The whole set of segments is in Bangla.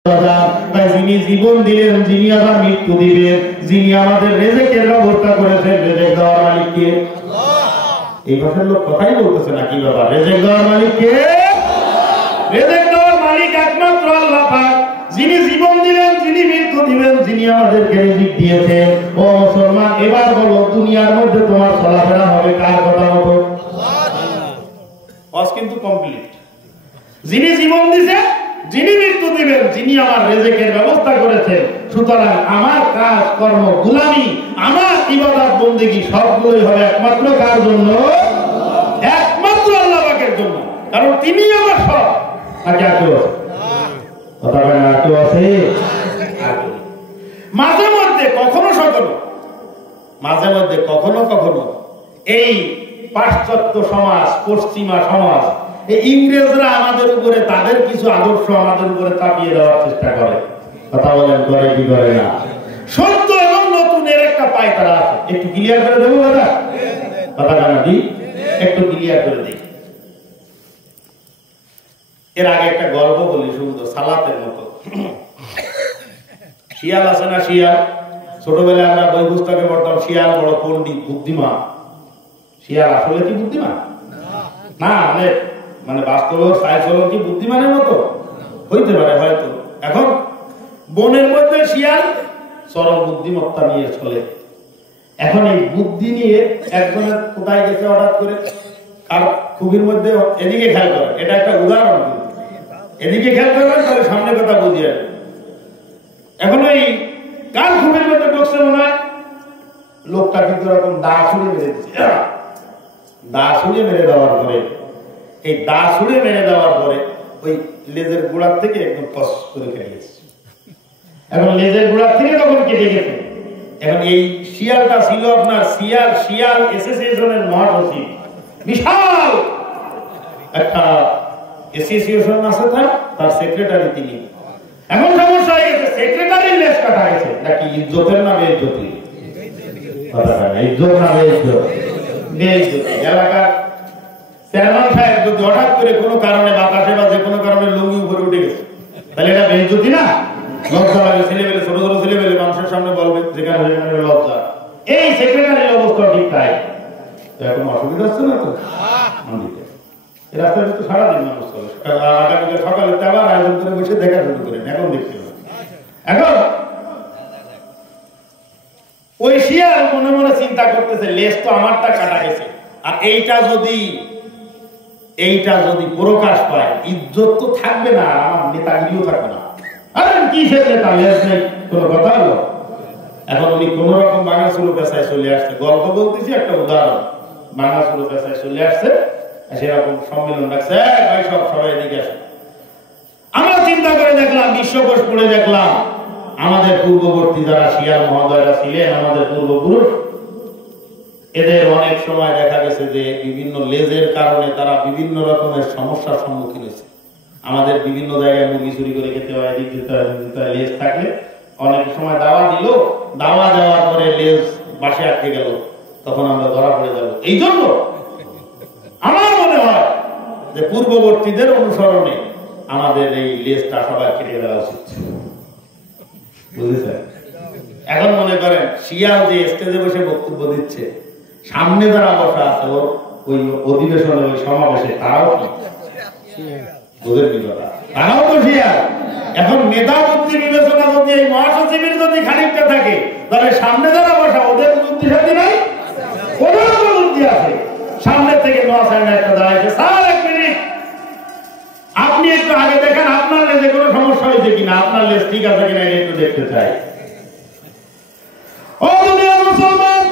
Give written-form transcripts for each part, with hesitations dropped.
যিনি জীবন দিলেন, যিনি আবার মৃত্যু দিবেন, যিনি আমাদের রিজিকের ব্যবস্থা করেছেন, রিজিক দেওয়ার মালিক কে? এই ভাষার লোক কথাই বলতেছে না কি বাবা? রিজিক দেওয়ার মালিক কে? রিজিক দেওয়ার মালিক একমাত্র আল্লাহ পাক। যিনি জীবন দিলেন, যিনি মৃত্যু দিবেন, যিনি আমাদেরকে রিজিক দিয়েছেন। ও মুসলমান, এবার বলো দুনিয়ার মধ্যে তোমার চলাফেরা হবে কার কথা মতো? আজ কিন্তু কমপ্লিট। যিনি জীবন দিয়েছেন, যিনি মৃত্যু দিবেন, যিনি আমার রিজিকের ব্যবস্থা করেছেন। সুতরাং আমার কাজ কর্ম গোলামি, আমার ইবাদত বন্দেগী সবগুলোই হবে একমাত্র কার জন্য? একমাত্র আল্লাহ পাকের জন্য। কারণ তিনি আমার সব। নাকি আর কেউ আছে? কথা বলেন, আর কেউ আছে? মাঝে মধ্যে কখনো সকলো, মাঝে মধ্যে কখনো কখনো এই পাশ্চাত্য সমাজ, পশ্চিমা সমাজ, ইংরেজরা আমাদের উপরে তাদের কিছু আদর্শ আমাদের উপরে চাপিয়ে দেওয়ার চেষ্টা করে। কথা বলেন, করে কি করে না? সত্য এবং নতুনের একটা পায়তারা আছে। একটু ক্লিয়ার করে দেবো দাদা? কথা জানা দি একটু ক্লিয়ার করে দিই। এর আগে একটা গল্প বলি, সুন্দর সালাতের মতো। শিয়াল আছে না? শিয়াল ছোটবেলায় আমরা বই পুস্তকে পড়তাম, শিয়াল বড় পণ্ডিত, বুদ্ধিমান। শিয়াল আসলে কি বুদ্ধিমান? না, মানে বাস্তবে সাইজ হলো কি বুদ্ধিমানের মতো? হইতে পারে হয়তো। এখন বনের মধ্যে শিয়াল চরম বুদ্ধিমত্তা নিয়ে চলে। এখন এই বুদ্ধি নিয়ে একজনের কোথায় গেছে হঠাৎ করে, আর খুবির মধ্যে এদিকে খেয়াল করেন, এটা একটা উদাহরণ। এদিকে খেয়াল করবেন তাহলে সামনে কথা বুঝিয়ে। এখন ওই কার খুবির মধ্যে ঢুকছে মনে হয়, লোকটা কিন্তু এরকম দা ছুড়ে মেরে দিচ্ছে। দা ছুড়ে মেরে দেওয়ার পরে, এই দা ছুড়ে মেরে দেওয়ার পরে ওই লেজের গোড়ার থেকে একদম কস করে কেটে গেছে। এখন লেজের গোড়ার থেকে তখন কেটে গেছে। এখন এই শিয়ালটা ছিল আপনার শিয়াল অ্যাসোসিয়েশনের মহাসচিব, বিশাল একটা অ্যাসোসিয়েশন আছে, তার সেক্রেটারি তিনি। এখন সমস্যা হয়ে গেছে, সেক্রেটারির লেজ কাটা গেছে। নাকি ইজ্জতের নামে ইজ্জতি? ইজ্জত নামে ইজ্জত, বেইজ্জতি। এলাকার চেয়ারম্যান সাহেব যদি হঠাৎ করে কোনো কারণে বাতাসে বা যে কোনো কারণে লুঙ্গি উপরে উঠে গেছে, তাহলে এটা বেইজ্জতি না? লজ্জা লাগে। ছেলেবেলে, ছোট ছোট ছেলেবেলে মানুষের সামনে বলবে, যেখানে লজ্জা। এই সেক্রেটারির অবস্থা ঠিক তাই। এখন অসুবিধা হচ্ছে না তো? রাস্তায় তো সারাদিন মানুষ চলে, আগামীকাল সকালে আবার আয়োজন করে বসে দেখা শুরু করেন। এখন দেখতে হবে। এখন ওই শিয়াল মনে মনে চিন্তা করতেছে, লেজ তো আমারটা কাটা গেছে, আর এইটা যদি প্রকাশ পায়, ইজ্জত তো থাকবে না, আমার নেতাগিরিও থাকবে না। আরে কি সে নেতা, লেজ নেই, কোনো কথা হলো? এখন উনি কোন রকম বাঙাসুলো পেশায় চলে আসছে। গল্প বলতেছি, একটা উদাহরণ। বাঙাসুলো পেশায় চলে আসছে, সেরকম সম্মেলন রাখছে, ভাই সবাই এদিকে আসে। আমরা চিন্তা করে দেখলাম, বিশ্বকোষ পড়ে দেখলাম, আমাদের পূর্ববর্তী যারা শিয়াল মহোদয়রা ছিলেন, আমাদের পূর্বপুরুষ, এদের অনেক সময় দেখা গেছে যে বিভিন্ন লেজের কারণে তারা বিভিন্ন রকমের সমস্যার সম্মুখীন হয়েছে। আমাদের বিভিন্ন জায়গায় মুরগি চুরি করে খেতে হয়, এদিক যেতে হয়, লেজ থাকলে অনেক সময় দাওয়া দিল, দাওয়া দেওয়ার পরে লেজ বাসে আটকে গেল, তখন আমরা ধরা পড়ে যাব। এই জন্য আমার মনে হয় যে পূর্ববর্তীদের অনুসরণে আমাদের এই লেজটা সবাই কেটে দেওয়া উচিত। বুঝেছেন? এখন মনে করেন শিয়াল যে স্টেজে বসে বক্তব্য দিচ্ছে, সামনে যারা বসা আছে ওই অধিবেশনে, ওই সমাবেশে, তারাও কি বুঝেননি কথা? তারাও তো শিয়াল। এখন মেধা বুদ্ধি বিবেচনা যদি এই মহাসচিবের যদি খানিকটা থাকে, তাহলে সামনে যারা বসা ওদের বুদ্ধি সাথে নাই, ওদেরও তো বুদ্ধি আছে। সামনের থেকে একটা দাঁড়াইছে, স্যার এক মিনিট, আপনি একটু আগে দেখেন আপনার লেজে কোনো সমস্যা হয়েছে কিনা, আপনার লেজ ঠিক আছে কিনা একটু দেখতে চাই। ও দুনিয়ার মুসলমান,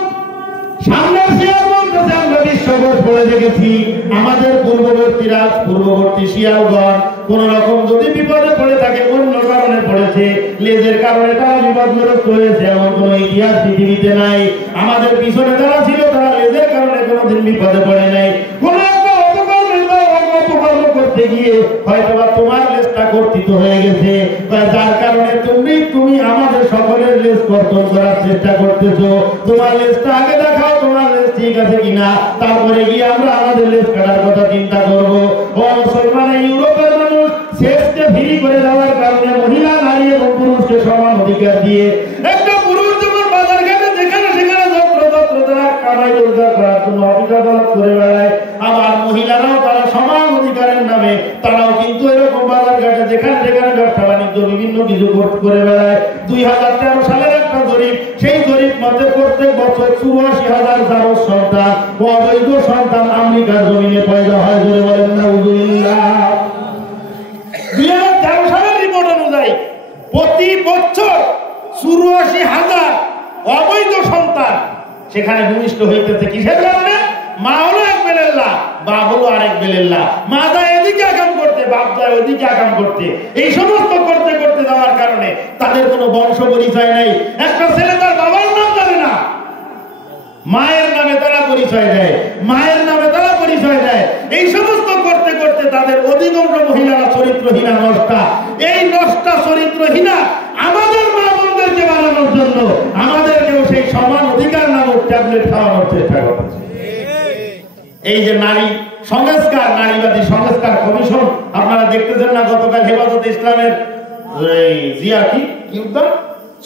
সামনের শিয়াল বলতেছে, আমরা বিশ্বকোষ পড়ে দেখেছি, আমাদের পূর্ববর্তী শিয়ালগণ কোন রকম যদি বিপদে পড়ে থাকে, অন্য কারণে পড়েছে, লেজের কারণে তারা বিপদগ্রস্ত হয়েছে, এমন কোন ইতিহাস পৃথিবীতে নাই। আমাদের পিছনে যারা ছিল, তারা লেজের কারণে কোনোদিন বিপদে পড়ে নাই। কোন একটা অপকর্ম করতে গিয়ে হয়তো তোমার লেজটা কর্তৃত হয়ে গেছে, যার কারণে তুমি আমাদের সকলের লেজ কর্তন করার চেষ্টা করতেছো। তোমার লেজটা আগে দেখাও, তোমার লেজ ঠিক আছে কিনা, তারপরে গিয়ে আমরা আমাদের লেজ কাটার কথা চিন্তা করবো। ও মুসলমান, ইউরোপের মানুষ শেষকে ফ্রি করে দেওয়ার কারণে মহিলা অধিকার দিয়ে। একটা পুরুষ যেমন বাজার ঘাটে যেখানে সেখানে কামাই রোজগার করার জন্য অফিস আদালত করে বেড়ায়, আবার মহিলারাও তারা সমান অধিকারের নামে তারাও কিন্তু এরকম বাজার ঘাটে যেখানে সেখানে ব্যবসা বাণিজ্য বিভিন্ন কিছু করে বেড়ায়। 2013 সালের একটা জরিপ, সেই জরিপ মতে প্রত্যেক বছর 84,000 জারজ সন্তান, অবৈধ সন্তান আমেরিকার জমিনে পয়দা হয়। জোরে বলেন নাউযুবিল্লাহ। 2013 সালের রিপোর্ট অনুযায়ী প্রতি বছর 84,000 অবৈধ সন্তান সেখানে ভূমিষ্ঠ হইতেছে। কিসের কারণে? মা হলো এক বেলেল্লা, বাপ হলো আরেক বেলেল্লা। মা যায় এদিকে আকাম করতে, বাপ যায় ওইদিকে আকাম করতে। এই সমস্ত করতে করতে যাওয়ার কারণে তাদের কোনো বংশ পরিচয় নেই। একটা ছেলে তার বাবার নাম জানে না, মায়ের নামে তারা পরিচয় দেয়, মায়ের নামে তারা পরিচয় দেয়। এই সমস্ত করতে করতে তাদের অধিকাংশ মহিলারা চরিত্রহীনা, নষ্টা। এই নষ্টা চরিত্রহীনা আমাদের মা বোনদেরকে বানানোর জন্য আমাদেরকেও সেই সমান অধিকার নামক ট্যাবলেট খাওয়ানোর চেষ্টা করছে। এই যে নারী সংস্কার, নারীবাদী সংস্কার কমিশন আপনারা দেখতেছেন না, গতকাল হেফাজতে ইসলামের জিয়া কি উদ্যান,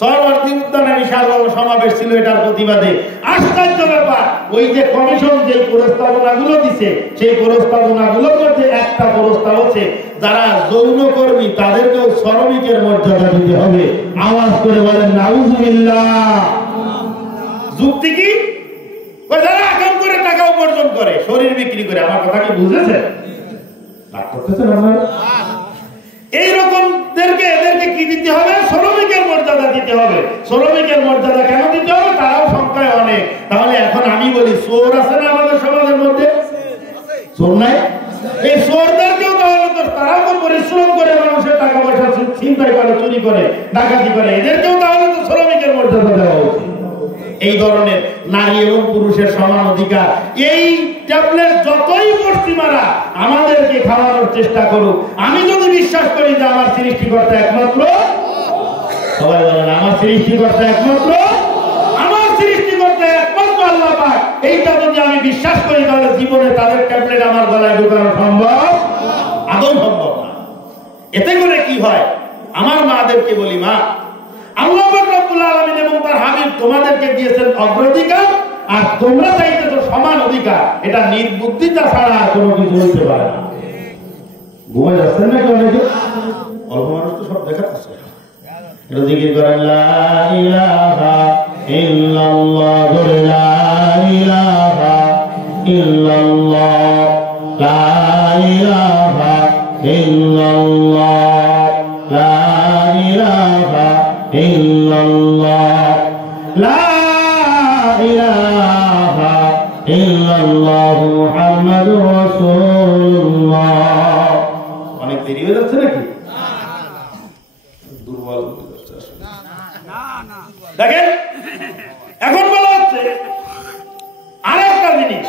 সরবর্তী উদ্যানে বিশাল বড় সমাবেশ ছিল এটার প্রতিবাদে। আশ্চর্য ব্যাপার, ওই যে কমিশন যে প্রস্তাবনাগুলো দিছে, সেই প্রস্তাবনাগুলোর মধ্যে একটা প্রস্তাব হচ্ছে যারা যৌনকর্মী তাদেরকেও শ্রমিকের মর্যাদা দিতে হবে। আওয়াজ করে বলেন নাউযুবিল্লাহ। যুক্তি কি? যারা আকাম করে টাকা উপার্জন করে, শরীর বিক্রি করে। আমার কথা কি বুঝেছেন? এইরকমদেরকে এদেরকে কি দিতে হবে? শ্রমিকের মর্যাদা দিতে হবে। শ্রমিকের মর্যাদা কেন দিতে হবে? তারাও সংখ্যায় অনেক। তাহলে এখন আমি বলি, চোর আছে না আমাদের সমাজের মধ্যে? চোর নাই? এই চোরদেরকেও তাহলে তো তারাও তো পরিশ্রম করে মানুষের টাকা পয়সা ছিনতাই করে, চুরি করে, ডাকাতি করে, এদেরকেও তাহলে তো শ্রমিকের মর্যাদা দেওয়া উচিত। এই ধরনের নারী এবং পুরুষের সমান অধিকার, এই ট্যাবলেট যতই পশ্চিমারা আমাদেরকে খাওয়ানোর চেষ্টা করুক, আমি যদি বিশ্বাস করি যে আমার সৃষ্টিকর্তা একমাত্র, সবাই বলেন আমার সৃষ্টিকর্তা একমাত্র, আমার সৃষ্টিকর্তা একমাত্র আল্লাহ পাক, এইটা যদি আমি বিশ্বাস করি তাহলে জীবনে তাদের ট্যাবলেট আমার গলায় ঢোকানো সম্ভব? আদৌ সম্ভব না। এতে করে কি হয়? আমার মাদেরকে বলি, মা, আল্লাহ পাক রব্বুল আলামিন এবং তার হাবিব তোমাদেরকে দিয়েছেন অগ্রাধিকার, আর তোমরা চাইতেছো সমান অধিকার। এটা নির্বুদ্ধিতা ছাড়া আর কোনো কিছু হইতে পারে না। ঘুমায় যাচ্ছেন নাকি অনেকে? অল্প মানুষ তো সব দেখাচ্ছে। এটা জিকির করেন, লা ইলাহা ইল্লাল্লাহ, লা ইলাহা ইল্লাল্লাহ, লা ইলাহা ইল্লাল্লাহ, লা ইলাহা ইল্লাল্লাহ, লা ইলাহা ইল্লাল্লাহ মুহাম্মাদুর রাসূলুল্লাহ। অনেক দেরি হয়ে যাচ্ছে নাকি? দুর্বল দেখেন। এখন বলা হচ্ছে আরেকটা জিনিস,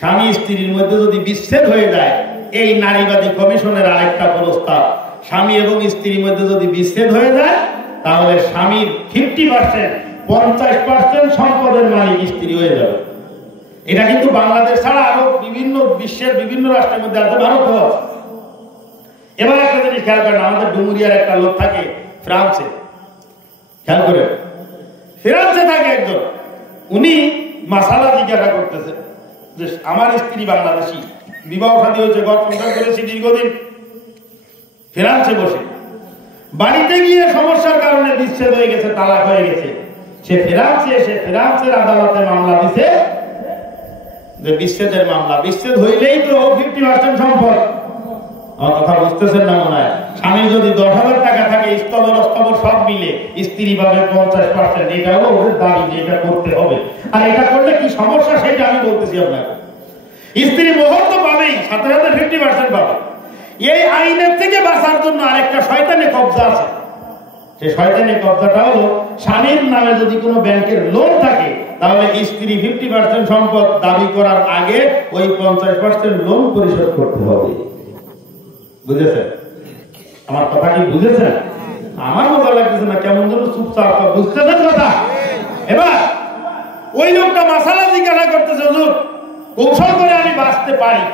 স্বামী স্ত্রীর মধ্যে যদি বিচ্ছেদ হয়ে যায়, এই নারীবাদী কমিশনের আরেকটা প্রস্তাব, স্বামী এবং স্ত্রীর মধ্যে যদি বিচ্ছেদ হয়ে যায় তাহলে স্বামীর 50%, 50% সম্পদের মালিক স্ত্রী হয়ে যাবে। এটা কিন্তু বাংলাদেশ ছাড়া আরো বিভিন্ন বিশ্বের বিভিন্ন রাষ্ট্রের মধ্যে আছে, ভারত। এবার একটা জিনিস খেয়াল করেন, আমাদের ডুমুরিয়ার একটা লোক থাকে ফ্রান্সে, খেয়াল করে, ফ্রান্সে থাকে একজন, উনি মাসালা জিজ্ঞাসা করতেছে যে আমার স্ত্রী বাংলাদেশী, বিবাহ শাদী হয়েছে, ঘর সংসার করেছি দীর্ঘদিন, ফ্রান্সে বসে, বাড়িতে গিয়ে সমস্যার কারণে বিচ্ছেদ হয়ে গেছে, তালাক হয়ে গেছে। সে ফ্রান্সে এসে ফ্রান্সের আদালতে মামলা দিছে যে বিচ্ছেদের মামলা, বিচ্ছেদ হইলেই তো 50% সম্পদ। আমার কথা বুঝতেছেন না মনে হয়? স্বামী যদি 10,000 টাকা থাকে, স্থবর অস্থবর সব মিলে, স্ত্রী পাবে 50%। এটা হলো ওদের দাবি যে এটা করতে হবে। আর এটা করলে কি সমস্যা সেটা আমি বলতেছি আপনাকে। স্ত্রী মোহর তো পাবেই, সাথে সাথে 50% পাবে। এই আইনের থেকে বাঁচার জন্য আরেকটা শয়তানি কবজা আছে। সেই শয়তানি কবজাটা হলো, স্বামীর নামে যদি কোনো ব্যাংকের লোন থাকে তাহলে স্ত্রী 50% সম্পদ দাবি করার আগে ওই 50% লোন পরিশোধ করতে হবে। বুঝেছেন আমার কথা? কি বুঝেছেন? আমার মজা লাগতেছে না, কেমন যেন চুপচাপ। বুঝতেছেন কথা? এবার ওই লোকটা মাসালা জিজ্ঞাসা করতেছে, হুজুর কৌশল করে আমি বাঁচতে পারি,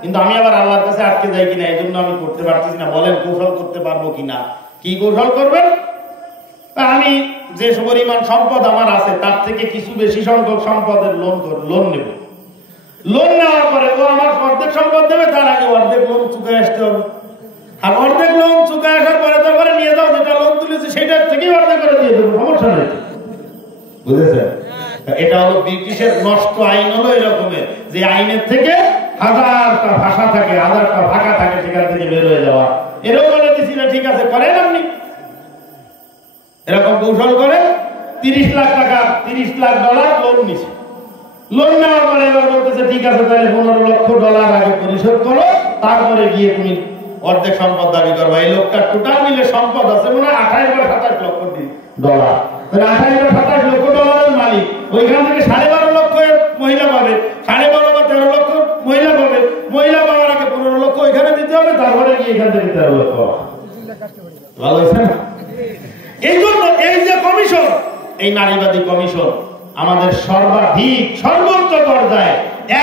কিন্তু আমি আবার আল্লাহর কাছে আটকে যাই কিনা, এই জন্য আমি করতে পারতেছি না, বলেন কৌশল করতে পারবো কিনা। কি কৌশল করবেন? আমি যে পরিমাণ সম্পদ আমার আছে তার থেকে কিছু বেশি সংখ্যক সম্পদের লোন নেব। লোন নেওয়ার পরে ও আমার অর্ধেক সম্পদ দেবে, তার আগে অর্ধেক লোন চুকায় আসতে হবে। আর অর্ধেক লোন চুকায় আসার পরে তারপরে নিয়ে যাও যেটা লোন তুলেছে সেটার থেকেই অর্ধেক করে দিয়ে দেবো, সমস্যা নেই। বুঝেছেন? এটা হলো ব্রিটিশের নষ্ট আইন, হলো এরকমের যে আইনের থেকে হাজারটা ভাষা থাকে, হাজারটা ভাষা থাকে, সেখান থেকে বের হয়ে যাওয়া। এরকম বলে দিছি না, ঠিক আছে করেন আপনি। এরকম কৌশল করে 30 লাখ টাকা, 30 লাখ ডলার লোন নিছে। লোন নেওয়ার পরে এবার বলতেছে ঠিক আছে তাহলে 15 লক্ষ ডলার আগে পরিশোধ করো, তারপরে গিয়ে তুমি অর্ধেক সম্পদ দাবি করবা। এই লোকটা টোটাল মিলে সম্পদ আছে মনে হয় 28 বা 27 লক্ষ ডলার। তাহলে 28 বা 27 লক্ষ ডলারের মালিক, ওইখান থেকে 12.5 লক্ষ মহিলা পাবে, 12.5 বা 13 লক্ষ মহিলা পাবে। মহিলা পাওয়ার আগে 15 লক্ষ ওইখানে দিতে হবে, তারপরে গিয়ে এখান থেকে 13 লক্ষ। ভালো হয়েছে না? এই জন্য এই যে কমিশন, এই নারীবাদী কমিশন আমাদের সর্বাধিক সর্বোচ্চ পর্যায়ে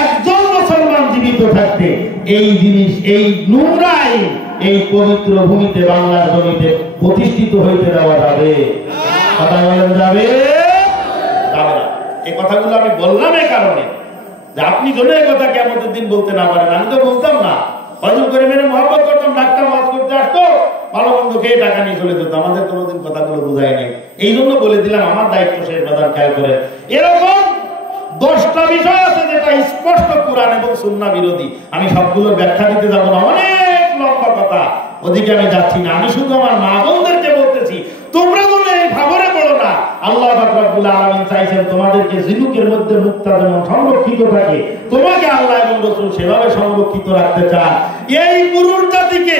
একজন মুসলমান জীবিত থাকতে এই জিনিস, এই নোংরা আইন এই পবিত্র ভূমিতে, বাংলার জমিতে প্রতিষ্ঠিত হইতে দেওয়া যাবে? কথা বলেন যাবে? যাবে না। এই কথাগুলো আমি বললাম এই কারণে যে আপনি যদি এই কথা কিয়ামতের দিন বলতে না পারেন। আমি তো বলতাম না, হযরত করিমের মহব্বত করতাম, ডাক্তার ওয়াজ করতে আসতো, ভালো মন্দ খেয়ে টাকা নিয়ে চলে যেত, আমাদের কোনোদিন কথাগুলো বোঝায় নাই। এই জন্য বলে দিলাম, আমার দায়িত্ব শেষ বাজার খেয়াল করে। এরকম 10টা বিষয় আছে যেটা স্পষ্ট কোরআন এবং সুন্নাহ বিরোধী। আমি সবগুলোর ব্যাখ্যা দিতে যাবো না, অনেক লম্বা কথা, ওদিকে আমি যাচ্ছি না। আমি শুধু আমার মা বোনদেরকে বলতেছি, তোমরা বলে এই ভাবরে পড়ো না। আল্লাহ পাক রব্বুল আলামিন চাইছেন তোমাদেরকে ঝিনুকের মধ্যে মুক্তা যেমন সংরক্ষিত থাকে, তোমাকে আল্লাহ এবং রাসূল সেভাবে সংরক্ষিত রাখতে চান। এই পুরুষ জাতিকে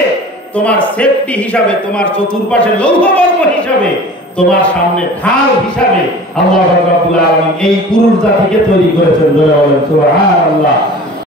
তোমার সেফটি হিসাবে, তোমার চতুর্পাশে লৌহবর্ম হিসাবে, তোমার সামনে ঢাল হিসাবে আল্লাহ পাক রব্বুল আলামিন এই পুরুষ জাতিকে তৈরি করেছেন। বলেন সুবহানাল্লাহ।